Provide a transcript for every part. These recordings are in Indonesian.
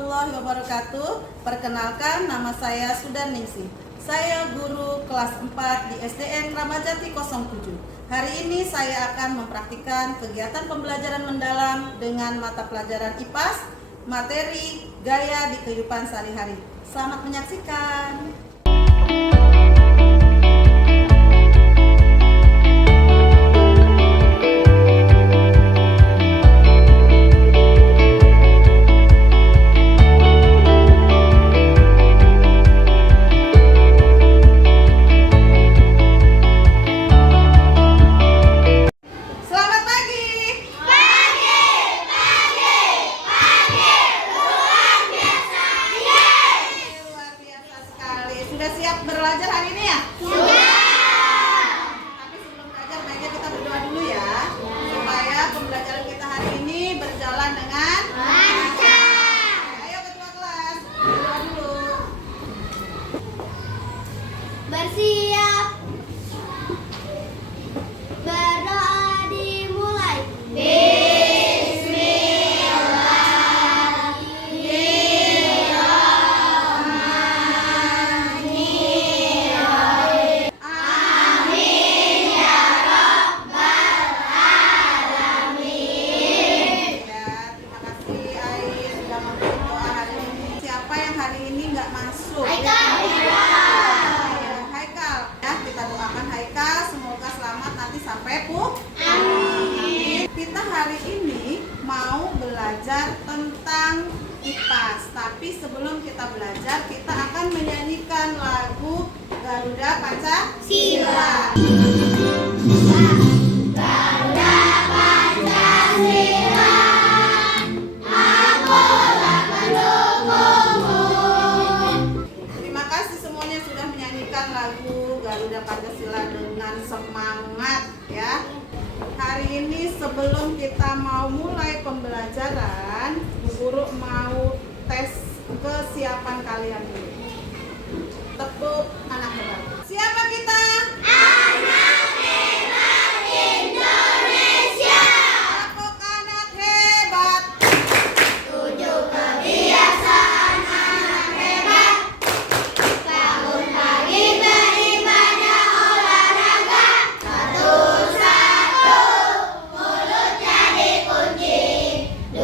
warahmatullahi wabarakatuh. Perkenalkan, nama saya Sudarningsih. Saya guru kelas 4 di SDN Ramadjati 07. Hari ini saya akan mempraktikkan kegiatan pembelajaran mendalam dengan mata pelajaran IPAS, materi gaya di kehidupan sehari-hari. Selamat menyaksikan. Sudah siap belajar hari ini ya? Sudah. Tapi sebelum belajar baiknya kita berdoa dulu ya, supaya pembelajaran kita hari ini berjalan dengan lancar. Ayo ketua kelas, berdoa dulu. Bersiap. Berdoa dimulai. Masuk. Haikal. Ya, kita doakan Haikal semoga selamat nanti sampai Amin. Kita hari ini mau belajar tentang IPAS. Tapi sebelum kita belajar, kita akan menyanyikan lagu Garuda Pancasila. Garuda Pancasila. Lagu Garuda Pancasila dengan semangat ya. Hari ini sebelum kita mau mulai pembelajaran, Bu Guru mau tes kesiapan kalian dulu. Tepuk anak hebat. Siapa kita? Anak hebat Indonesia. Tepuk anak hebat. 7 kebiasaan anak hebat. Bangun pagi beribadah olahraga. 1, mulut jadi kunci. 2,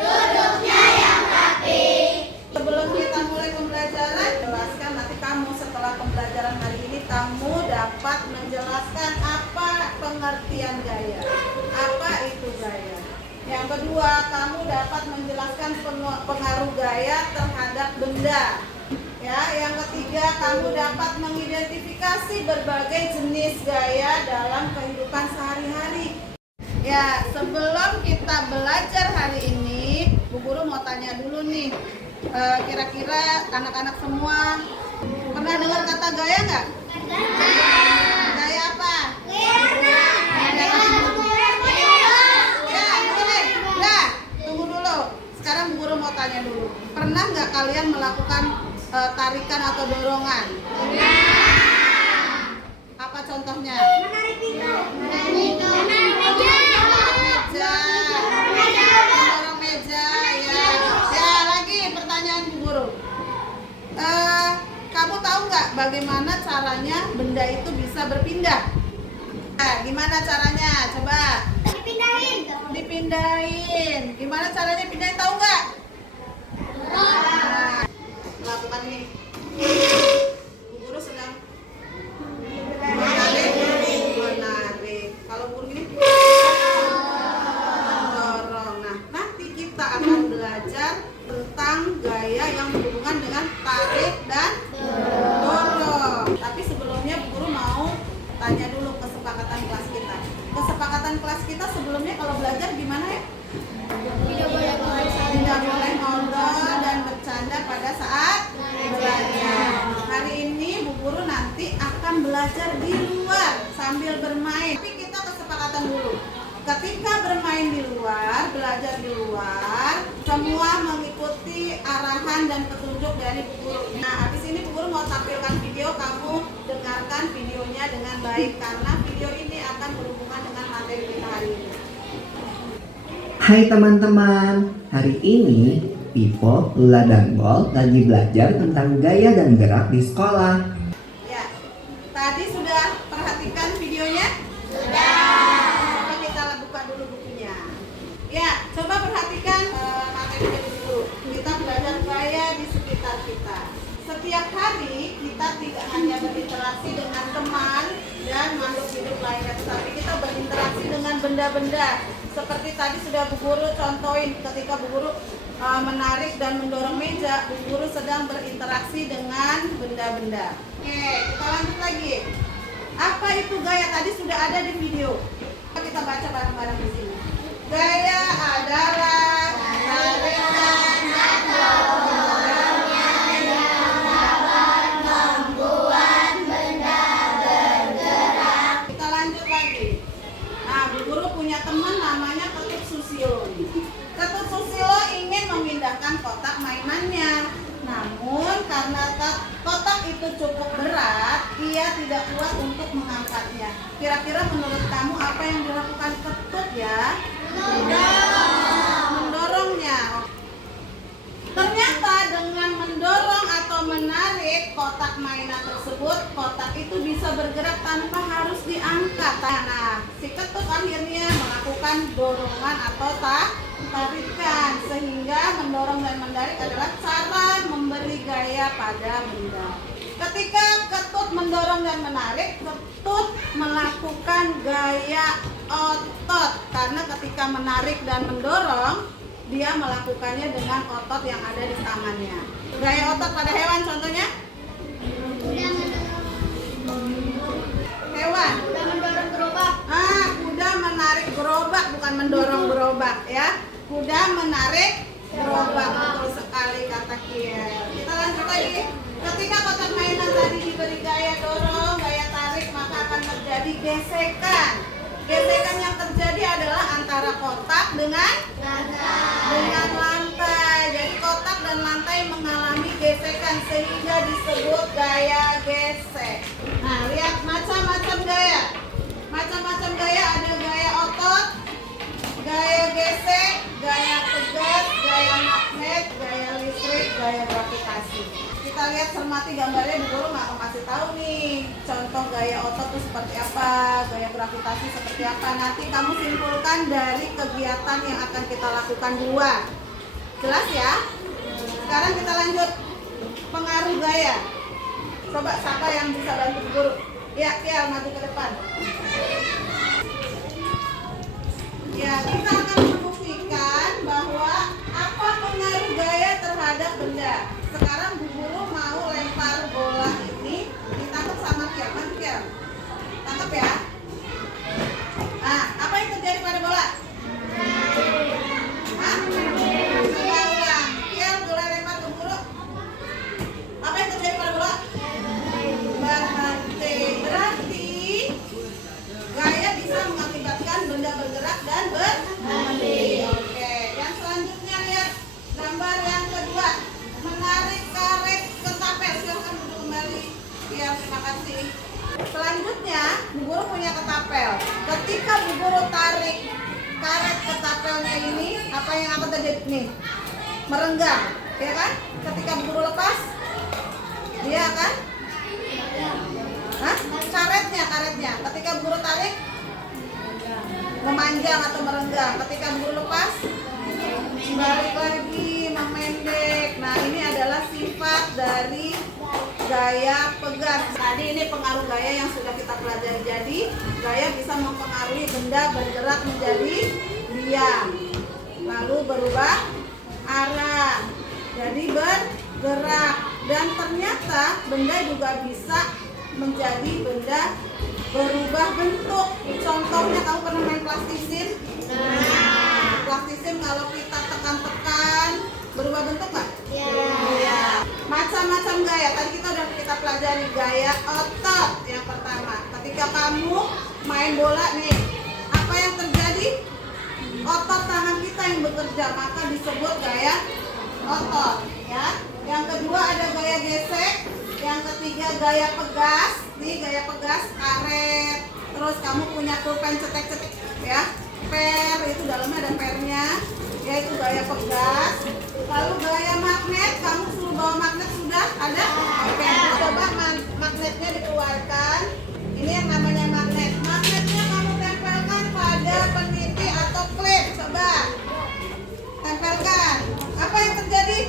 duduknya yang rapi. Sebelum kita mulai pembelajaran, jelaskan nanti kamu setelah pembelajaran hari ini kamu dapat menjelaskan apa pengertian gaya. Apa itu gaya? Yang kedua, kamu dapat menjelaskan pengaruh gaya terhadap benda. Ya, yang ketiga, kamu dapat mengidentifikasi berbagai jenis gaya dalam kehidupan sehari-hari. Ya, sebelum kita belajar hari ini, Bu Guru mau tanya dulu nih. Kira-kira anak-anak semua pernah dengar kata gaya nggak? Gaya apa? Nah, tunggu dulu. Sekarang Bu Guru mau tanya dulu. Pernah nggak kalian melakukan tarikan atau dorongan? Apa contohnya? Menarik pinggang. Mendorong meja, ya. Ya, lagi pertanyaan Bu Guru. Kamu tahu nggak bagaimana caranya benda itu bisa berpindah? Nah, gimana caranya? Coba. Dipindahin. Gimana caranya pindahin, tahu nggak? Nah, lakukan ini. Bu Guru sedang menarik. Kalau Bu Guru gini, mendorong. Nah, nanti kita akan belajar tentang gaya yang berhubungan dengan tarik dan dorong. Tapi sebelumnya Bu Guru mau tanya dulu kesepakatan kelas kita. Kesepakatan kelas kita sebelumnya kalau belajar gimana ya? Tidak boleh ngobrol dan bercanda pada saat belajar. Hari ini Bu Guru nanti akan belajar di luar sambil bermain. Tapi kita kesepakatan dulu. Ketika bermain di luar, belajar di luar, semua mengikuti arahan dan petunjuk dari Bu Guru. Nah, habis ini Bu Guru mau tampilkan video, kamu dengarkan videonya dengan baik karena video ini akan berhubungan dengan materi kita hari ini. Hai teman-teman, hari ini Pipo, Lula, dan Bol lagi belajar tentang gaya dan gerak di sekolah. Ya, tadi sudah perhatikan videonya? Sudah. Coba kita buka dulu bukunya. Ya, coba perhatikan materinya dulu. Kita belajar gaya di sekitar kita. Setiap hari kita tidak hanya berinteraksi dengan teman dan makhluk hidup lainnya, tetapi kita berinteraksi dengan benda-benda. Seperti tadi sudah Bu Guru contohin ketika Bu Guru menarik dan mendorong meja, Bu Guru sedang berinteraksi dengan benda-benda. Oke, kita lanjut lagi. Apa itu gaya? Tadi sudah ada di video. Kita baca bareng-bareng di sini. Gaya adalah tarikan atau mendorongnya yang dapat membuat benda bergerak. Kita lanjut lagi. Nah, Bu Guru punya teman namanya Ketut Susilo. Ketut Susilo ingin memindahkan kotak mainannya. Namun karena kotak itu cukup berat, ia tidak kuat untuk mengangkatnya. Kira-kira menurut kamu apa yang dilakukan Ketut ya? Mendorongnya. Ternyata dengan mendorong atau menarik kotak mainan tersebut, kotak itu bisa bergerak tanpa harus diangkat. Nah, si Ketut akhirnya melakukan dorongan atau tarikan, sehingga mendorong dan menarik adalah cara memberi gaya pada benda. Ketika Ketut mendorong dan menarik, Ketut melakukan gaya otot, karena ketika menarik dan mendorong, dia melakukannya dengan otot yang ada di tangannya. Gaya otot pada hewan contohnya? Hewan. Kuda mendorong gerobak. Kuda menarik gerobak, bukan mendorong gerobak ya. Kuda menarik gerobak, betul sekali kata Kiel. Kita lanjut lagi. Ketika kotak mainan tadi diberi gaya dorong, gaya tarik, maka akan terjadi gesekan. Gesekan yang terjadi adalah antara kotak dengan lantai. Jadi kotak dan lantai mengalami gesekan sehingga disebut gaya gesek. Nah, lihat macam-macam gaya. Macam-macam gaya, ada gaya otot, gaya gesek, gaya tegas, gaya magnet, gaya listrik, gaya gravitasi. Kita lihat cermati gambarnya, Bu Guru nggak kasih tahu nih contoh gaya otot itu seperti apa, gaya gravitasi seperti apa. Nanti kamu simpulkan dari kegiatan yang akan kita lakukan di luar. Jelas ya? Sekarang kita lanjut pengaruh gaya. Coba siapa yang bisa bantu Bu Guru? Ya, Kiel maju ke depan. Ya, kita akan membuktikan bahwa apa pengaruh gaya terhadap benda. Sekarang Bu Guru mau lempar bola ini, ditangkap sama Kiel. Maju Kiel. Tangkap ya. Nah, apa yang terjadi pada bola? Ulang. Kiel, bola lempar ke Bu Guru. Apa yang terjadi pada bola? Berhenti. Berarti gaya bisa mengakibatkan benda bergerak dan berhenti. Oke, yang selanjutnya lihat gambar yang kedua. Menarik karet ketapel. Silakan duduk kembali. Ya, terima kasih. Selanjutnya, Bu Guru punya ketapel. Ketika Bu Guru tarik karet ketapelnya ini, apa yang akan terjadi nih? Merenggang, ya kan? Ketika Bu Guru lepas, dia akan karetnya. Ketika Bu Guru tarik, memanjang atau merenggang. Ketika Bu Guru lepas, balik lagi memendek. Nah, ini adalah sifat dari gaya pegas. Tadi ini pengaruh gaya yang sudah kita pelajari. Jadi, gaya bisa mempengaruhi benda bergerak menjadi diam, lalu berubah arah, jadi bergerak. Dan ternyata benda juga bisa menjadi benda berubah bentuk. Contohnya, kamu pernah main plastisin? Plastisin kalau kita tekan-tekan berubah bentuk nggak? Iya. Macam-macam gaya. Tadi kita pelajari gaya otot yang pertama. Ketika kamu main bola nih, apa yang terjadi? Otot tangan kita yang bekerja, maka disebut gaya otot. Ya. Yang kedua ada gaya gesek. Yang ketiga gaya pegas. Nih gaya pegas karet. Terus kamu punya pulpen cetek-cetek ya. per, itu dalamnya ada pernya, yaitu gaya pegas. Lalu gaya magnet, kamu suruh bawa magnet sudah ada? Oke, coba magnetnya dikeluarkan. Ini yang namanya magnet. Magnetnya kamu tempelkan pada peniti atau klip. Coba tempelkan. Apa yang terjadi?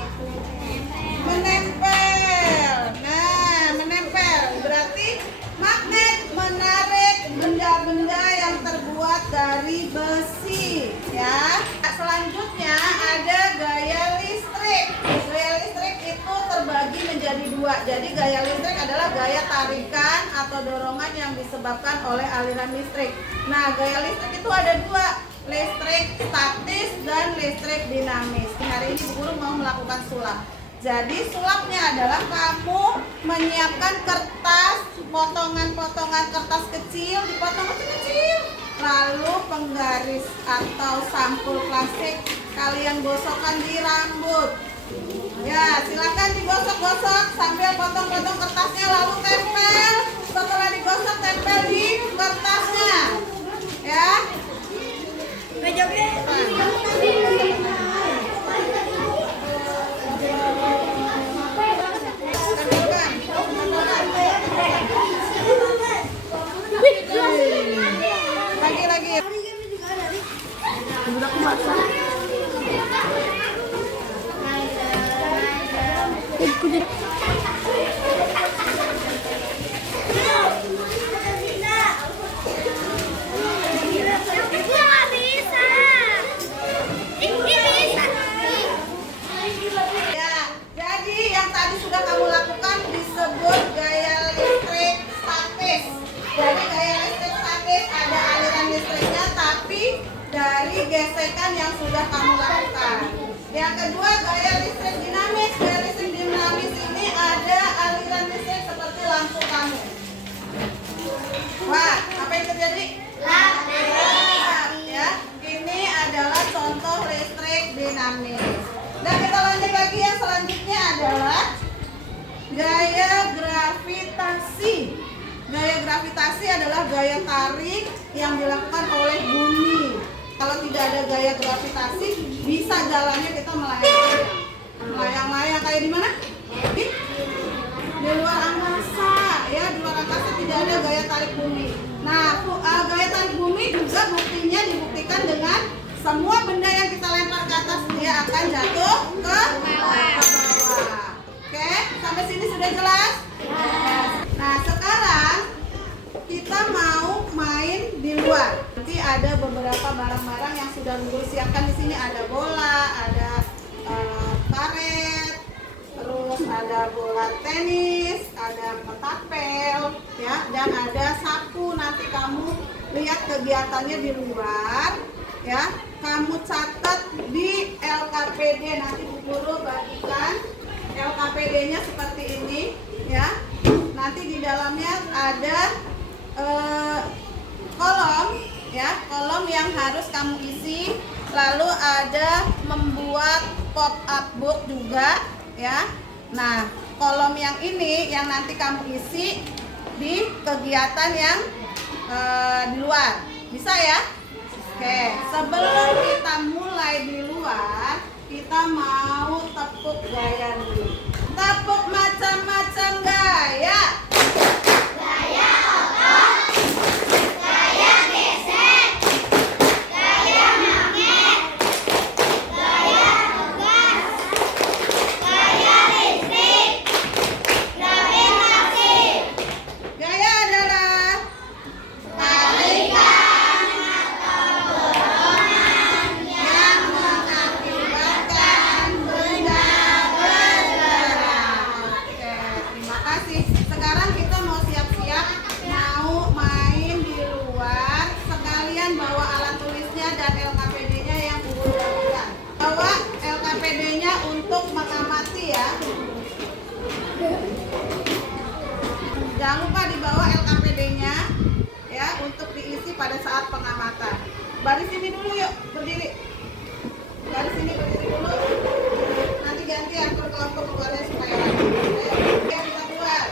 Menempel. Nah, menempel berarti magnet menarik benda-benda yang terbuat dari besi, ya. Selanjutnya ada gaya listrik. Gaya listrik itu terbagi menjadi dua. Jadi gaya listrik adalah gaya tarikan atau dorongan yang disebabkan oleh aliran listrik. Nah, gaya listrik itu ada dua, listrik statis dan listrik dinamis. Hari ini Bu Guru mau melakukan sulap. Jadi sulapnya adalah kamu menyiapkan kertas, potongan-potongan kertas kecil, dipotong kecil-kecil. Lalu penggaris atau sampul plastik kalian gosokkan di rambut. Ya, silakan digosok-gosok sambil potong-potong kertasnya lalu tempel. Setelah digosok tempel di kertasnya. Ya. Lagi. Ya, jadi yang tadi sudah kamu lakukan disebut gaya listrik statis. Jadi gaya listrik statis ada aliran listriknya tapi dari gesekan yang sudah kamu lakukan. Yang kedua gaya listrik dinamis. Gaya listrik dinamis ini ada aliran listrik seperti lampu kamu. Wah, apa yang terjadi? Ya, ini adalah contoh listrik dinamis. Dan kita lanjut lagi, yang selanjutnya adalah gaya gravitasi. Gaya gravitasi adalah gaya tarik yang dilakukan oleh bumi. Kalau tidak ada gaya gravitasi, bisa jalannya kita melayang-layang. Melayang-layang kayak di mana? Di luar angkasa, ya, di luar angkasa tidak ada gaya tarik bumi. Nah, gaya tarik bumi juga buktinya dibuktikan dengan semua benda yang kita lempar ke atas dia akan jatuh ke bawah. Oke, sampai sini sudah jelas? Nah, sekarang kita mau main di luar. Nanti ada beberapa barang-barang yang sudah Guru siapkan di sini. Ada bola, ada karet, terus ada bola tenis, ada petapel, ya, dan ada sapu. Nanti kamu lihat kegiatannya di luar, ya. Kamu catat di LKPD, nanti Bu Guru bagikan LKPD-nya seperti ini, ya. Nanti di dalamnya ada kolom, ya, kolom yang harus kamu isi. Lalu ada membuat pop-up book juga, ya. Nah, kolom yang ini yang nanti kamu isi di kegiatan yang di luar. Bisa ya? Oke, sebelum kita mulai di luar, kita mau tepuk gaya dulu. Tepuk macam-macam gaya. Gaya otot, gaya gesek, gaya magnet, gaya pegas, gaya listrik, gravitasi. Gaya adalah Tarikan atau dorongan yang mengakibatkan benda bergerak. Oke, terima kasih. Sekarang kita mau siap-siap mau main di luar. Sekalian bawa alat tulisnya dan LKPD-nya yang Bu Guru berikan. Bawa LKPD-nya untuk mengamati, ya. Jangan lupa dibawa LKPD-nya, ya, untuk diisi pada saat pengamatan. Baris sini dulu, yuk, berdiri. Baris sini berdiri dulu. Nanti ganti atur kelompok keluarnya supaya rapi. Ayo, kita keluar.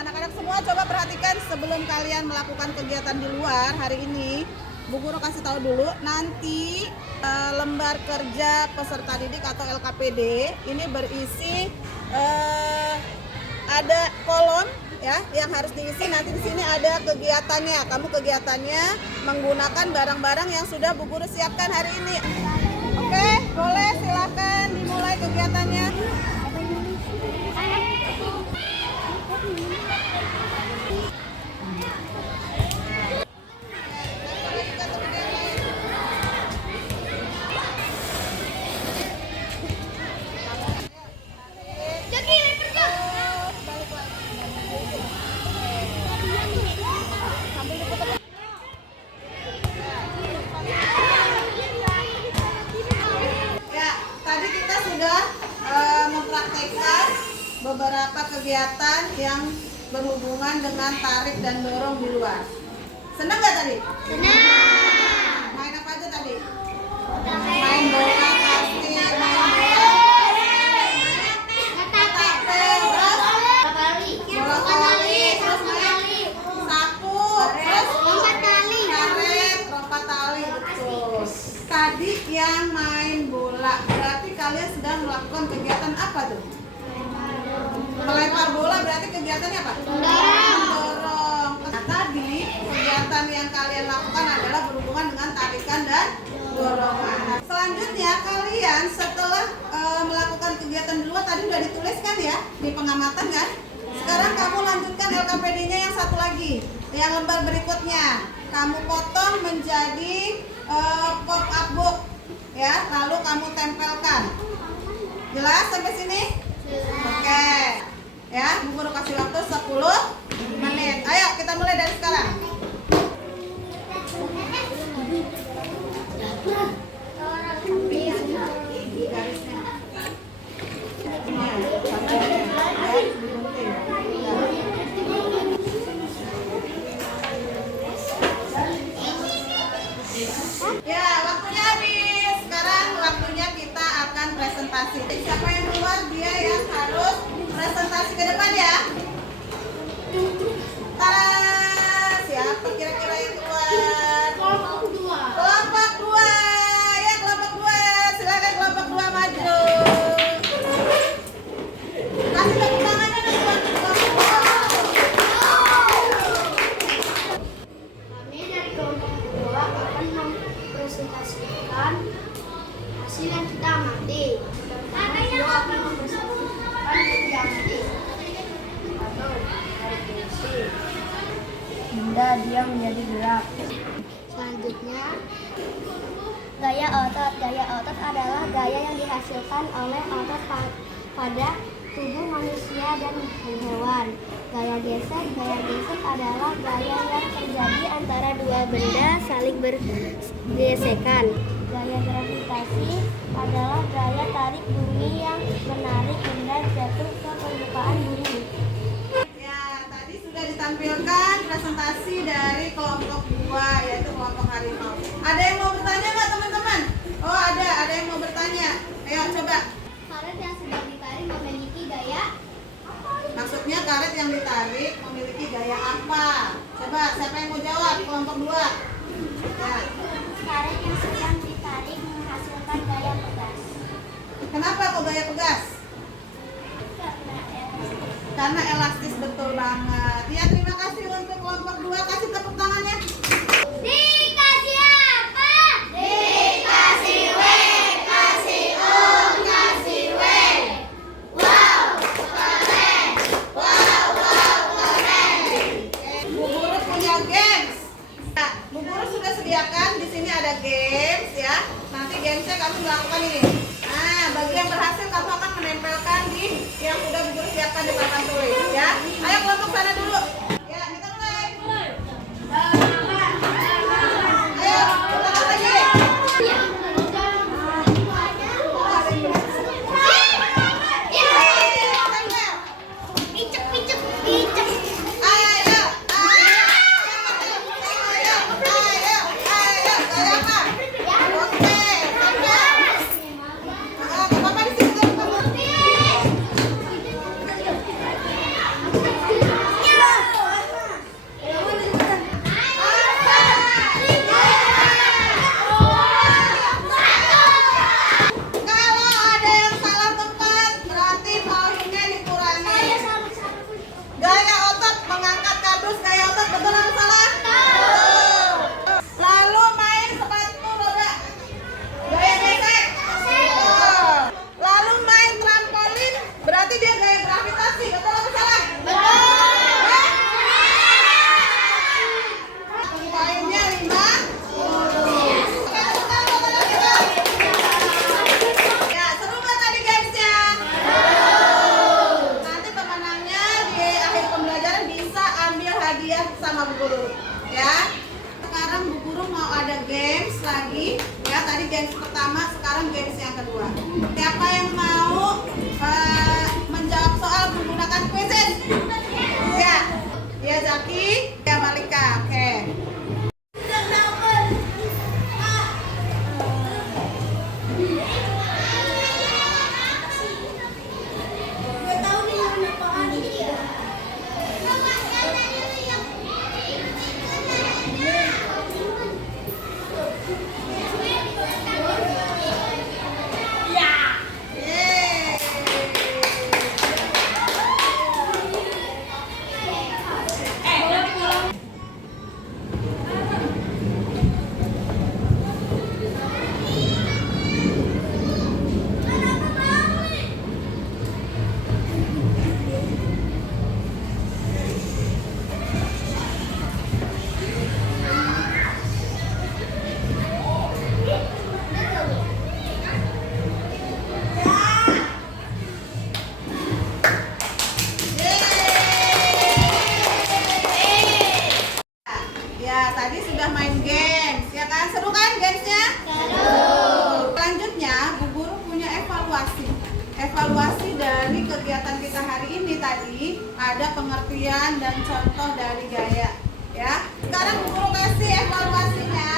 Anak-anak semua coba perhatikan. Tapi kan sebelum kalian melakukan kegiatan di luar hari ini, Bu Guru kasih tahu dulu, nanti lembar kerja peserta didik atau LKPD ini berisi ada kolom ya yang harus diisi. Nanti di sini ada kegiatannya. Kamu kegiatannya menggunakan barang-barang yang sudah Bu Guru siapkan hari ini. Oke, boleh silakan dimulai kegiatannya. Mempraktekkan beberapa kegiatan yang berhubungan dengan tarik dan dorong di luar. Senang nggak tadi? Senang. Main apa aja tadi? Main bola pasti, main bola. Bola voli, terus main sapu, terus karet, lompat tali, betul. Tadi yang main bola, berarti kalian sedang melakukan kegiatan apa tuh? Melempar bola berarti kegiatannya apa? Mendorong. Nah, tadi kegiatan yang kalian lakukan adalah berhubungan dengan tarikan dan dorongan. Nah, selanjutnya kalian setelah melakukan kegiatan di luar tadi udah dituliskan ya di pengamatan kan? Sekarang kamu lanjutkan LKPD-nya yang satu lagi, yang lembar berikutnya. Kamu potong menjadi pop-up book ya, lalu kamu tempelkan. Jelas sampai sini? Oke. Ya, Bu Guru kasih waktu 10 menit. Ayo kita mulai dari sekarang. Ya, waktunya habis. Sekarang waktunya kita akan presentasi. Siapa yang keluar dia yang harus presentasi ke depan ya. Tada! Siapa kira-kira yang keluar? Kelompok 2. Ya, kelompok 2. Silakan kelompok 2 maju. Kasih tepuk tangannya dong buat kelompok 2. Kami dari kelompok 2 akan mempresentasikan hasil yang kita amati. Kelompok 2 akan mempresentasikan menjadi atau tarik besi. Benda dia menjadi gerak. Selanjutnya gaya otot. Gaya otot adalah gaya yang dihasilkan oleh otot pada tubuh manusia dan hewan. Gaya gesek adalah gaya yang terjadi antara dua benda saling bergesekan. Gaya gravitasi adalah gaya tarik bumi yang menarik benda jatuh ke permukaan bumi. Ya, tadi sudah ditampilkan presentasi dari kelompok 2 yaitu kelompok harimau. Ada yang mau bertanya nggak teman-teman? Oh ada yang mau bertanya. Ayo coba. Karet yang sedang ditarik memiliki gaya. Maksudnya karet yang ditarik memiliki gaya apa? Coba siapa yang mau jawab? Kelompok 2. Ya. Karet yang sedang ditarik menghasilkan gaya pegas. Kenapa kok gaya pegas? Karena elastis, betul banget. Ya, terima kasih untuk kelompok 2. Kasih tepuk tangannya. Dikasih apa? Dikasih W, kasih U, kasih W. Wow, keren. Wow, keren. Bu Guru punya games. Nah, Bu Guru sudah sediakan di sini ada games ya. Nanti gamesnya kamu melakukan ini. Nah, bagi yang berhasil kamu akan menempelkan di yang sudah Bu Guru siapkan di papan tulis ya. Ayo kelompok sana dulu. Ya, kita mulai. ini tadi ada pengertian dan contoh dari gaya. Ya, sekarang guru kasih evaluasinya.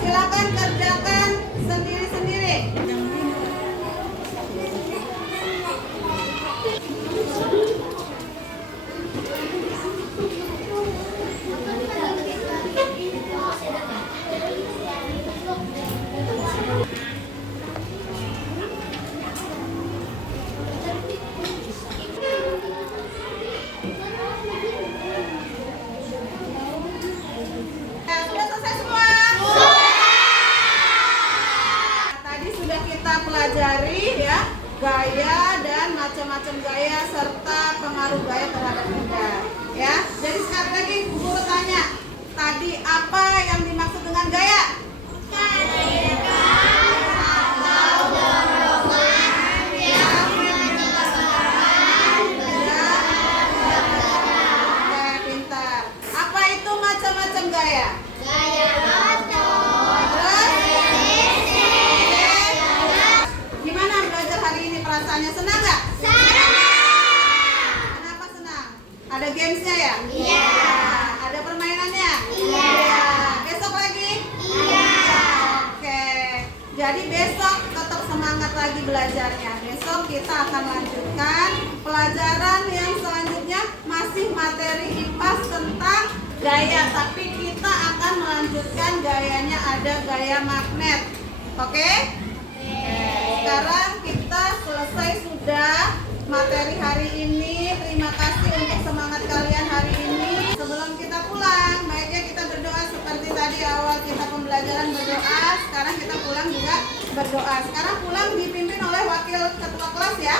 Silakan kerjakan sendiri-sendiri. Sudah selesai semua? Tadi sudah kita pelajari ya, gaya dan macam-macam gaya serta pengaruh gaya terhadap benda. Ya, jadi sekali lagi guru tanya, tadi apa yang dimaksud dengan gaya? Oke, pintar. Apa itu macam-macam gaya? Gimana belajar hari ini, perasaannya senang nggak? Kenapa senang? Ada gamesnya ya? Iya. Ada permainannya? Iya. Besok lagi? Iya. Oke. Jadi besok tetap semangat lagi belajarnya. Besok kita akan lanjutkan pelajaran yang selanjutnya, masih materi IPAS tentang gaya, tapi kita akan melanjutkan gayanya, ada gaya magnet. Oke? Sekarang kita selesai sudah materi hari ini. Terima kasih untuk semangat kalian hari ini. Sebelum kita pulang, baiknya kita berdoa seperti tadi awal kita pembelajaran berdoa. Sekarang kita pulang juga berdoa. Sekarang pulang dipimpin oleh wakil ketua kelas ya.